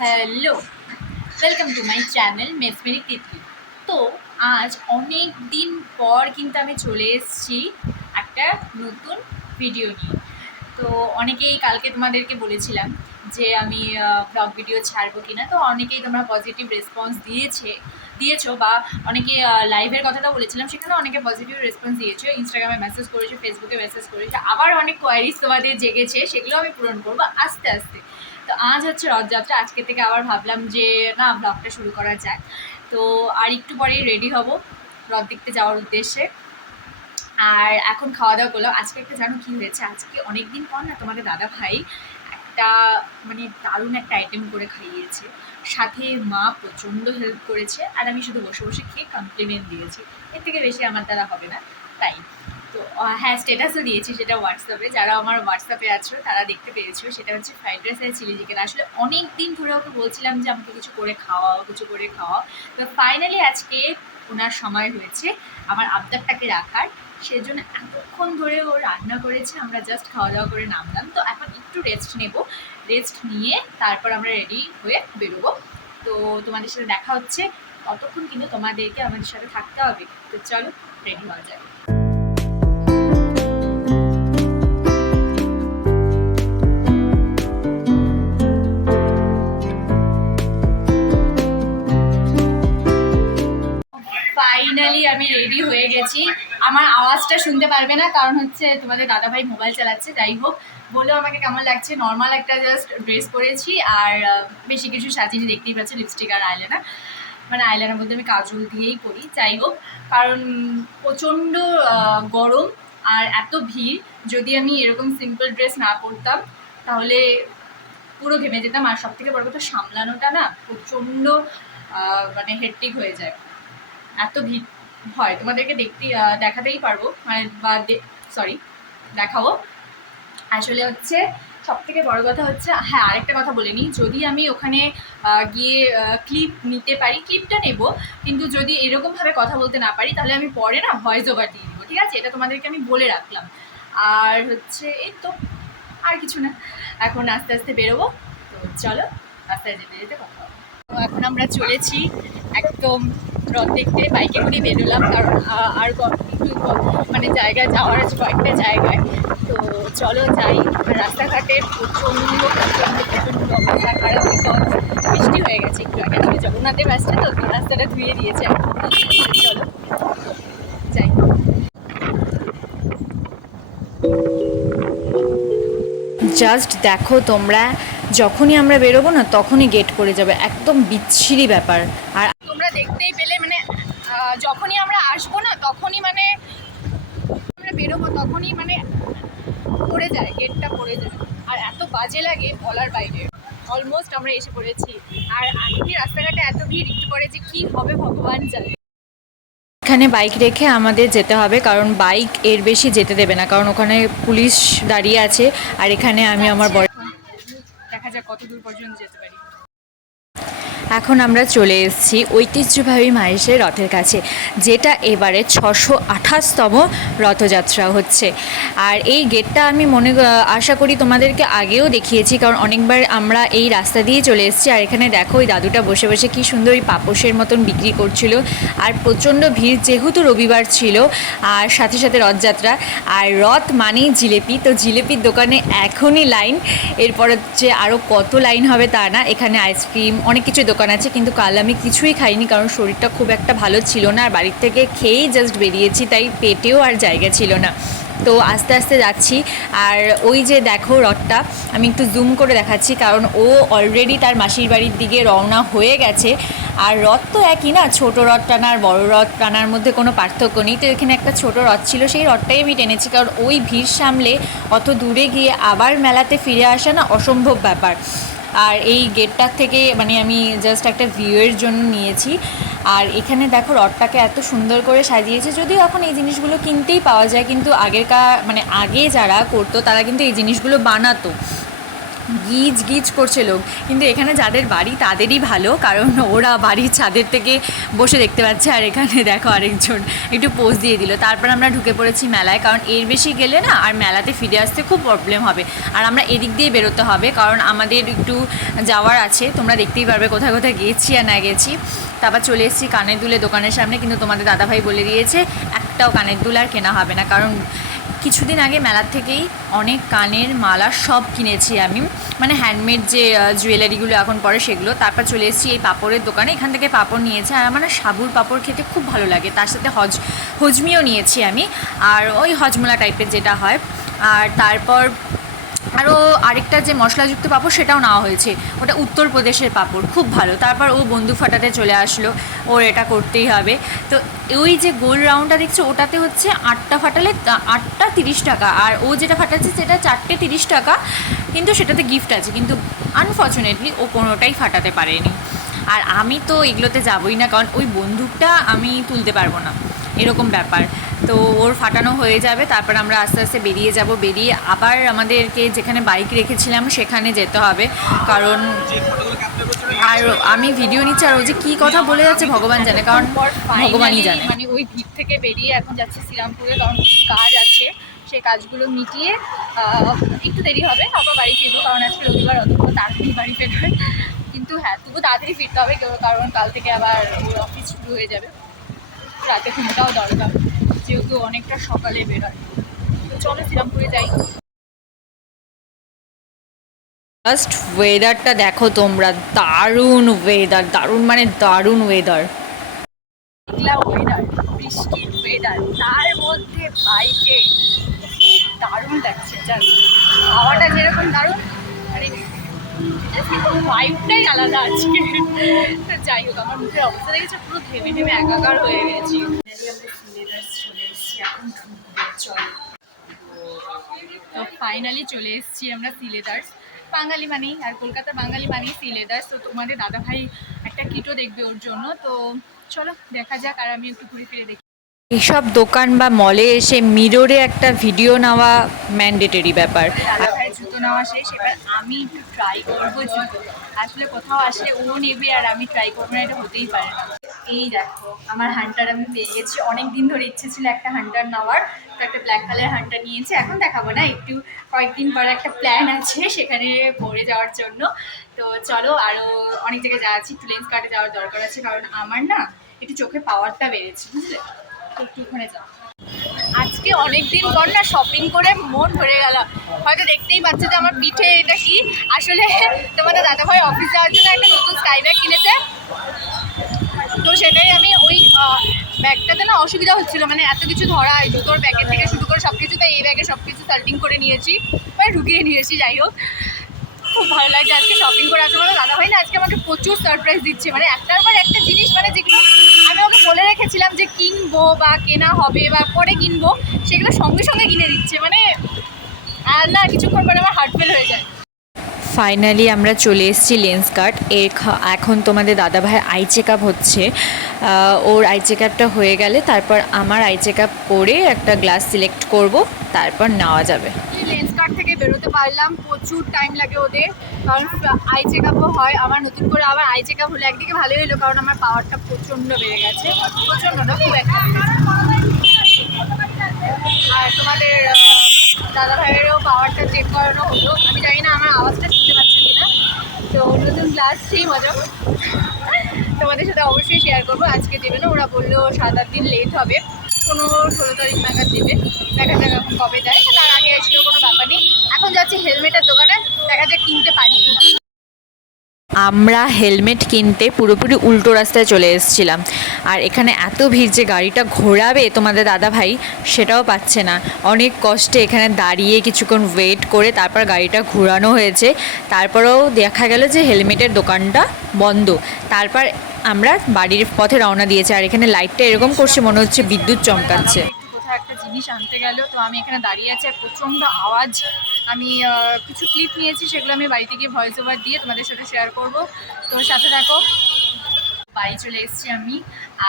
Hello, welcome to my channel mesmeric Titli. তো আজ অনেক দিন পর কিন্তু আমি চলে এসেছি একটা নতুন ভিডিও নিয়ে। তো অনেকেই কালকে তোমাদেরকে বলেছিলাম যে আমি ব্লগ ভিডিও ছাড়বো কিনা, তো অনেকেই তোমরা পজিটিভ রেসপন্স দিয়েছো বা অনেকে লাইভের কথাটাও বলেছিলাম, সেখানে অনেকে পজিটিভ রেসপন্স দিয়েছো, ইনস্টাগ্রামে মেসেজ করেছো, ফেসবুকে মেসেজ করেছো, আবার অনেক কোয়ারিজ তোমাদের জেগেছে, সেগুলো আমি পূরণ করবো আস্তে আস্তে। তো আজ হচ্ছে রথযাত্রা, আজকে থেকে আবার ভাবলাম যে না, ব্লগটা শুরু করা যায়। তো আর একটু পরেই রেডি হব রথ দেখতে যাওয়ার উদ্দেশ্যে। আর এখন খাওয়া দাওয়া করলাম। আজকে একটা জানো কী হয়েছে, আজকে অনেক দিন পর না তোমাদের দাদা ভাই একটা মানে দারুণ একটা আইটেম করে খাইয়েছে, সাথে মা প্রচণ্ড হেল্প করেছে, আর আমি শুধু বসে বসে খেয়ে কমপ্লিমেন্ট দিয়েছি। এর থেকে বেশি আমার দ্বারা হবে না, তাই। তো হ্যাঁ, স্ট্যাটাসও দিয়েছি সেটা হোয়াটসঅ্যাপে, যারা আমার হোয়াটসঅ্যাপে আছো তারা দেখতে পেয়েছো। সেটা হচ্ছে ফ্রাইড রাইস আর চিলি চিকেন। আসলে অনেক দিন ধরে ওকে বলছিলাম যে আমাকে কিছু করে খাওয়াও, কিছু করে খাওয়াও। তো ফাইনালি আজকে ওনার সময় হয়েছে আমার আবদারটাকে রাখার, সেজন্য এতক্ষণ ধরে ও রান্না করেছে, আমরা জাস্ট খাওয়া দাওয়া করে নামলাম। তো এখন একটু রেস্ট নেব, রেস্ট নিয়ে তারপর আমরা রেডি হয়ে বেরোবো। তো তোমাদের সাথে দেখা হচ্ছে, ততক্ষণ কিন্তু তোমাদেরকে আমাদের সাথে থাকতে হবে। তো চলো রেডি হওয়া যায়। ফাইনালি আমি রেডি হয়ে গেছি। আমার আওয়াজটা শুনতে পারবে না, কারণ হচ্ছে তোমাদের দাদাভাই মোবাইল চালাচ্ছে। যাই হোক, বলেও আমাকে কেমন লাগছে, নর্মাল একটা জাস্ট ড্রেস পরেছি, আর বেশি কিছু সাজিনি, দেখতেই পাচ্ছি লিপস্টিক আর আইলাইনার। মানে আইলাইনার মধ্যে আমি কাজল দিয়েই পরি। যাই হোক, কারণ প্রচণ্ড গরম আর এত ভিড়, যদি আমি এরকম সিম্পল ড্রেস না পরতাম তাহলে পুরো ঘেমে যেতাম। আর সব থেকে বড় কথা, সামলানোটা না প্রচণ্ড মানে হেক্টিক হয়ে যায়, এত ভিড় হয়। তোমাদেরকে দেখাতেই পারবো, মানে বা সরি দেখাবো। আসলে হচ্ছে সব থেকে বড় কথা হচ্ছে, হ্যাঁ আরেকটা কথা বলে নিই, যদি আমি ওখানে গিয়ে ক্লিপ নিতে পারি, ক্লিপটা নেব, কিন্তু যদি এরকমভাবে কথা বলতে না পারি তাহলে আমি পরে না ভয়েস ওভার দিয়ে দিব, ঠিক আছে? এটা তোমাদেরকে আমি বলে রাখলাম। আর হচ্ছে এই তো, আর কিছু না। এখন আস্তে আস্তে বেরোবো, তো চলো রাস্তায় যেতে যেতে কথা হবে। তো এখন আমরা চলেছি একদম রথ দেখতে, বাইকে করে বেরোলাম, কারণ আর একটু মানে জায়গায় যাওয়ার আছে, কয়েকটা জায়গায়। তো চলো যাই। রাস্তাঘাটে প্রচণ্ড প্রচণ্ড প্রচণ্ড অবস্থা খারাপ, বিকজ বৃষ্টি হয়ে গেছে একটু আগে। আমি জগন্নাথের আসছে, তো রাস্তাটা ধুয়ে দিয়েছে এখন। চলো যাই। জাস্ট দেখো তোমরা, যখনই আমরা বেরোবো না তখনই গেট পড়ে যাবে, একদম বিচ্ছিরি ব্যাপার। আর তোমরা দেখতেই পেলে, মানে যখনই আমরা আসবো না তখনই মানে আমরা বেরোবো তখনই মানে পড়ে যায়, গেটটা পড়ে যায়, আর এত বাজে লাগে বলার বাইরে। অলমোস্ট আমরা এসে পড়েছি, আর এখনই রাস্তাঘাটে এত ভিড়, একটু পরে যে কী হবে ভগবান জানে। এখানে বাইক রেখে আমাদের যেতে হবে, কারণ বাইক এর বেশি যেতে দেবে না, কারণ ওখানে পুলিশ দাঁড়িয়ে আছে। আর এখানে আমি আমার বড়, দেখা যাক কত দূর পর্যন্ত যেতে পারি। এখন আমরা চলে এসেছি ঐতিহ্যবাহী মাহেশের রথের কাছে, যেটা এবারে 628তম রথযাত্রা হচ্ছে। আর এই গেটটা আমি আশা করি তোমাদেরকে আগেও দেখিয়েছি, কারণ অনেকবার আমরা এই রাস্তা দিয়ে চলে এসেছি। আর এখানে দেখো ওই দাদুটা বসে বসে কী সুন্দর ওই পাপোশের মতন বিক্রি করছিল। আর প্রচণ্ড ভিড়, যেহেতু রবিবার ছিল আর সাথে সাথে রথযাত্রা, আর রথ মানেই জিলেপি, তো জিলেপির দোকানে এখনই লাইন। এরপর হচ্ছে আরও কত লাইন হবে তা না। এখানে আইসক্রিম, অনেক কিছু দোকান আছে, কিন্তু কাল আমি কিছুই খাইনি, কারণ শরীরটা খুব একটা ভালো ছিল না, আর বাড়ির থেকে খেয়েই জাস্ট বেরিয়েছি, তাই পেটেও আর জায়গা ছিল না। তো আস্তে আস্তে যাচ্ছি। আর ওই যে দেখো রথটা, আমি একটু জুম করে দেখাচ্ছি, কারণ ও অলরেডি তার মাসির বাড়ির দিকে রওনা হয়ে গেছে। আর রথ তো একই না, ছোটো রথ টানা আর বড়ো রথ টানার মধ্যে কোনো পার্থক্য নেই। তো এখানে একটা ছোটো রথ ছিল, সেই রথটাই আমি টেনেছি, কারণ ওই ভিড় সামলে অত দূরে গিয়ে আবার মেলাতে ফিরে আসা না অসম্ভব ব্যাপার। আর এই গেটটার থেকে মানে আমি জাস্ট একটা ভিউয়ের জন্য নিয়েছি। আর এখানে দেখো রথটাকে এত সুন্দর করে সাজিয়েছে, যদিও এখন এই জিনিসগুলো কিনতেই পাওয়া যায়, কিন্তু আগে যারা করতো তারা কিন্তু এই জিনিসগুলো বানাতো। গিজ গিজ করছে লোক, কিন্তু এখানে যাদের বাড়ি তাদেরই ভালো, কারণ ওরা বাড়ির ছাদের থেকে বসে দেখতে পাচ্ছে। আর এখানে দেখো আরেকজন একটু পোজ দিয়ে দিল। তারপর আমরা ঢুকে পড়েছি মেলায়, কারণ এর বেশি গেলে না আর মেলাতে ফিরে আসতে খুব প্রবলেম হবে। আর আমরা এদিক দিয়ে বেরোতে হবে, কারণ আমাদের একটু যাওয়ার আছে, তোমরা দেখতেই পারবে কোথায় কোথায় গেছি আর না গেছি। তারপর চলে এসেছি কানের দুলের দোকানের সামনে, কিন্তু তোমাদের দাদাভাই বলে দিয়েছে একটাও কানের দুল আর কেনা হবে না, কারণ কিছুদিন আগে মেলার থেকেই অনেক কানের মালা সব কিনেছি আমি, মানে হ্যান্ডমেড যে জুয়েলারিগুলো এখন পরে সেগুলো। তারপর চলে এসেছি এই পাঁপড়ের দোকানে, এখান থেকে পাঁপড় নিয়েছি। আর আমার না সাবুর পাঁপড় খেতে খুব ভালো লাগে, তার সাথে হজমিও নিয়েছি আমি, আর ওই হজমোলা টাইপের যেটা হয়। আর তারপর আরও আরেকটা যে মশলাযুক্ত পাঁপড় সেটাও নেওয়া হয়েছে, ওটা উত্তরপ্রদেশের পাঁপড়, খুব ভালো। তারপর ও বন্দুক ফাটাতে চলে আসলো, ওর এটা করতেই হবে। তো ওই যে গোল রাউন্ডটা দেখছো ওটাতে হচ্ছে 8টা ফাটালে 8টা 30 টাকা, আর ও যেটা ফাটাচ্ছে সেটা 4টে 30 টাকা, কিন্তু সেটাতে গিফট আছে। কিন্তু আনফর্চুনেটলি ও কোনোটাই ফাটাতে পারেনি। আর আমি তো এগুলোতে যাবই না, কারণ ওই বন্দুকটা আমি তুলতে পারবো না, এরকম ব্যাপার। তো ওর ফাটানো হয়ে যাবে, তারপর আমরা আস্তে আস্তে বেরিয়ে যাব। বেরিয়ে আবার আমাদেরকে যেখানে বাইক রেখেছিলাম সেখানে যেতে হবে, কারণ আর আমি ভিডিও নিচ্ছি আর ও যে কী কথা বলে যাচ্ছে ভগবান জানে, কারণ ভগবানই জানে। মানে ওই ভিড় থেকে বেরিয়ে এখন যাচ্ছি শ্রীরামপুরে, কারণ কাজ আছে, সেই কাজগুলো মিটিয়ে একটু দেরি হবে, আবার বাড়ি ফিরবো, কারণ আজকে রবিবার, অতগুলো তাড়াতাড়ি বাড়ি ফেরবে। কিন্তু হ্যাঁ, তবু তাড়াতাড়ি ফিরতে হবে, কারণ কাল থেকে আবার ওর অফিস শুরু হয়ে যাবে। রাতে ঘুমটাও দরকার, যেহেতু অনেকটা সকালে বেরোয়। তো চলো শ্রীরামপুরে যাই। জাস্ট ওয়েদারটা দেখো তোমরা, দারুণ ওয়েদার, দারুণ মানে দারুণ ওয়েদার, মেঘলা ওয়েদার, বৃষ্টির ওয়েদার, তার মধ্যে বাইকে দারুণ লাগছে। জাস্ট হাওয়াটা যেরকম দারুণ, মানে ভাইবটাই আলাদা আজকে। যাই হোক, আমার মুখের অবস্থা দেখেছে, পুরো ঘেমে ঘেমে একাকার হয়ে গেছি। চলে এসেছি, এখন চল। তো ফাইনালি চলে এসেছি আমরা সিলেদার্স, বাঙালি মানেই, আর কলকাতার বাঙালি মানেই সিলেদার্স। তো তোমাদের দাদাভাই একটা কিটও দেখবে ওর জন্য, তো চলো দেখা যাক, আর আমি একটু ঘুরে ফিরে দেখি। এইসব দোকান বা মলে এসে মিররে একটা ভিডিও নেওয়া ম্যান্ডেটরি ব্যাপার। দাদাভাইয়ের জুতো নেওয়া শেষ, এবার আমি একটু ট্রাই করবো জুতো। আসলে কোথাও আসলে ও নেবে আর আমি ট্রাই করবো না, এটা হতেই পারে না। এই দেখো আমার হান্টার আমি পেয়ে গেছি, অনেক দিন ধরে ইচ্ছে ছিল একটা হান্টার নেওয়ার, তো একটা ব্ল্যাক কালার হান্টার নিয়েছি। এখন দেখাবো না, একটু কয়েকদিন পর একটা প্ল্যান আছে সেখানে পরে যাওয়ার জন্য। তো চলো, আরও অনেক জায়গায় যাওয়া আছে, একটু লেন্স কার্টে যাওয়ার দরকার আছে, কারণ আমার না একটু চোখে পাওয়ারটা বেড়েছে, বুঝলে, তো একটু ওখানে যাও। আজকে অনেকদিন পর না শপিং করে মন ভরে গেল। হয়তো দেখতেই পাচ্ছ যে আমার পিঠে এটা কি, আসলে তোমাদের দাদাভাই অফিস যাওয়ার জন্য একটা নতুন স্কাই ব্যাগ কিনেছে, তো সেটাই আমি ওই ব্যাগটাতে না অসুবিধা হচ্ছিল, মানে এত কিছু ধরা, জুতোর ব্যাগের থেকে শুরু করে সব কিছু, তাই এই ব্যাগে সব কিছু সার্টিং করে নিয়েছি, মানে ঢুকিয়ে নিয়েছি। যাই হোক, খুব ভালো লাগছে আজকে শপিং করে। আসলে মানে দাদাভাই না আজকে আমাকে প্রচুর সারপ্রাইজ দিচ্ছে, মানে একটার পর একটা জিনিস, মানে যেগুলো আমি ওকে বলে রেখেছিলাম যে কিনবো বা কেনা হবে বা পরে কিনবো, সেগুলো সঙ্গে সঙ্গে কিনে দিচ্ছে, মানে আর না কিছুক্ষণ পরে আমার হার্ট ফেল হয়ে যায়। ফাইনালি আমরা চলে এসেছি লেন্স কার্ট। এখন তোমাদের দাদাভাই আই চেক আপ হচ্ছে, ওর আই চেক আপটা হয়ে গেলে তারপর আমার আই চেক আপ করে একটা গ্লাস সিলেক্ট করব, তারপর নেওয়া যাবে। লেন্স কার্ট থেকে বেরোতে পারলাম, প্রচুর টাইম লাগে ওদের, কারণ আই চেক আপও হয়। আমার নতুন করে আবার আই চেক আপ হলে একদিকে ভালোই হলো, কারণ আমার পাওয়ারটা প্রচণ্ড বেড়ে গেছে, প্রচণ্ড না খুব একটা। আর তোমাদের দাদাভাইয়েরও পাওয়ারটা চেক করানো হলো, আমি জানি না আমার আওয়াজটা শুনতে পাচ্ছি কিনা। তো নতুন গ্লাস, সেই মজা তোমাদের সাথে অবশ্যই শেয়ার করবো। আজকে দেবে না, ওরা বললো 7-8 দিন লেট হবে, 15-16 তারিখ নাগাদ দেবে, দেখা যাক এখন কবে দেয়। তার আগে এসেও কোনো ব্যাপার নেই। এখন যাচ্ছি হেলমেটের দোকানে, দেখা যাক কিনতে পারি কি। আমরা হেলমেট কিনতে পুরোপুরি উল্টো রাস্তায় চলে এসেছিলাম, আর এখানে এত ভিড় যে গাড়িটা ঘোরাবে তোমাদের দাদাভাই সেটাও পাচ্ছে না। অনেক কষ্টে এখানে দাঁড়িয়ে কিছুক্ষণ ওয়েট করে তারপর গাড়িটা ঘোরানো হয়েছে। তারপরেও দেখা গেল যে হেলমেটের দোকানটা বন্ধ। তারপর আমরা বাড়ির পথে রওনা দিয়েছি, আর এখানে লাইটটা এরকম করছে মনে হচ্ছে বিদ্যুৎ চমকাচ্ছে। কোথাও একটা জিনিস আনতে গেল, তো আমি এখানে দাঁড়িয়ে আছি, আর প্রচণ্ড আওয়াজ। আমি কিছু ক্লিপ নিয়েছি, সেগুলো আমি বাড়িতে গিয়ে ভয়েস ওভার দিয়ে তোমাদের সাথে শেয়ার করব, তো সাথে থাকো। বাড়ি চলে এসেছি আমি।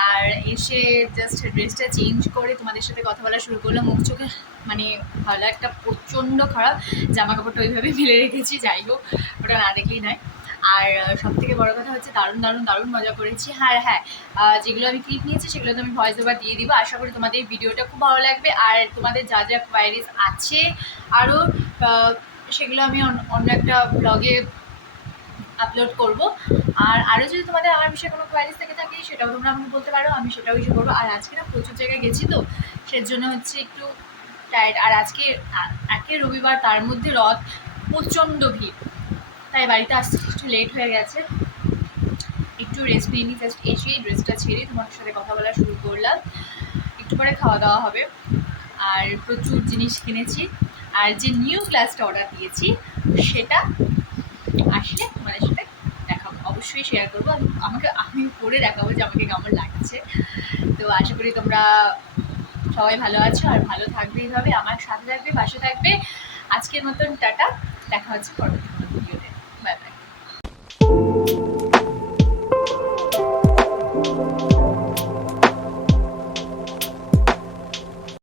আর এসে জাস্ট ড্রেসটা চেঞ্জ করে তোমাদের সাথে কথা বলা শুরু করলাম। মুখ চোখে মানে ভালো একটা প্রচণ্ড খারাপ, জামা কাপড়টা ওইভাবে ফেলে রেখেছি, যাই হোক ওটা না দেখলেই নয়। আর সব থেকে বড় কথা হচ্ছে দারুণ দারুণ দারুণ মজা করেছি। আর হ্যাঁ, যেগুলো আমি ক্লিপ নিয়েছি সেগুলো তো আমি ভয়েস ওভার দিয়ে দিব। আশা করি তোমাদের ভিডিওটা খুব ভালো লাগবে। আর তোমাদের যা যা কোয়ারিজ আছে আরও সেগুলো আমি অন্য একটা ব্লগে আপলোড করব। আর আরও যদি তোমাদের আমার বিষয়ে কোনো কোয়ারিজ থেকে থাকে সেটাও তোমরা আমাকে বলতে পারো, আমি সেটাও ইস্যু করবো। আর আজকে না প্রচুর জায়গায় গেছি তো সেজন্য হচ্ছে একটু টায়ার্ড। আর আজকে একে রবিবার, তার মধ্যে রথ, প্রচণ্ড ভিড়, তাই বাড়িতে আসতে একটু লেট হয়ে গেছে। একটু রেস্ট নিয়ে নিই, জাস্ট এসেই ড্রেসটা ছেড়ে তোমার সাথে কথা বলা শুরু করলাম। একটু পরে খাওয়া দাওয়া হবে। আর প্রচুর জিনিস কিনেছি। আর যে নিউ গ্লাসটা অর্ডার দিয়েছি সেটা আসলে তোমাদের সাথে দেখাবো, অবশ্যই শেয়ার করবো। আমি পরে দেখাবো যে আমাকে কেমন লাগছে। তো আশা করি তোমরা সবাই ভালো আছো আর ভালো থাকবে এইভাবে, আমার সাথে থাকবে, পাশে থাকবে। আজকের মতন টাটা, দেখা হচ্ছে পরবর্তী।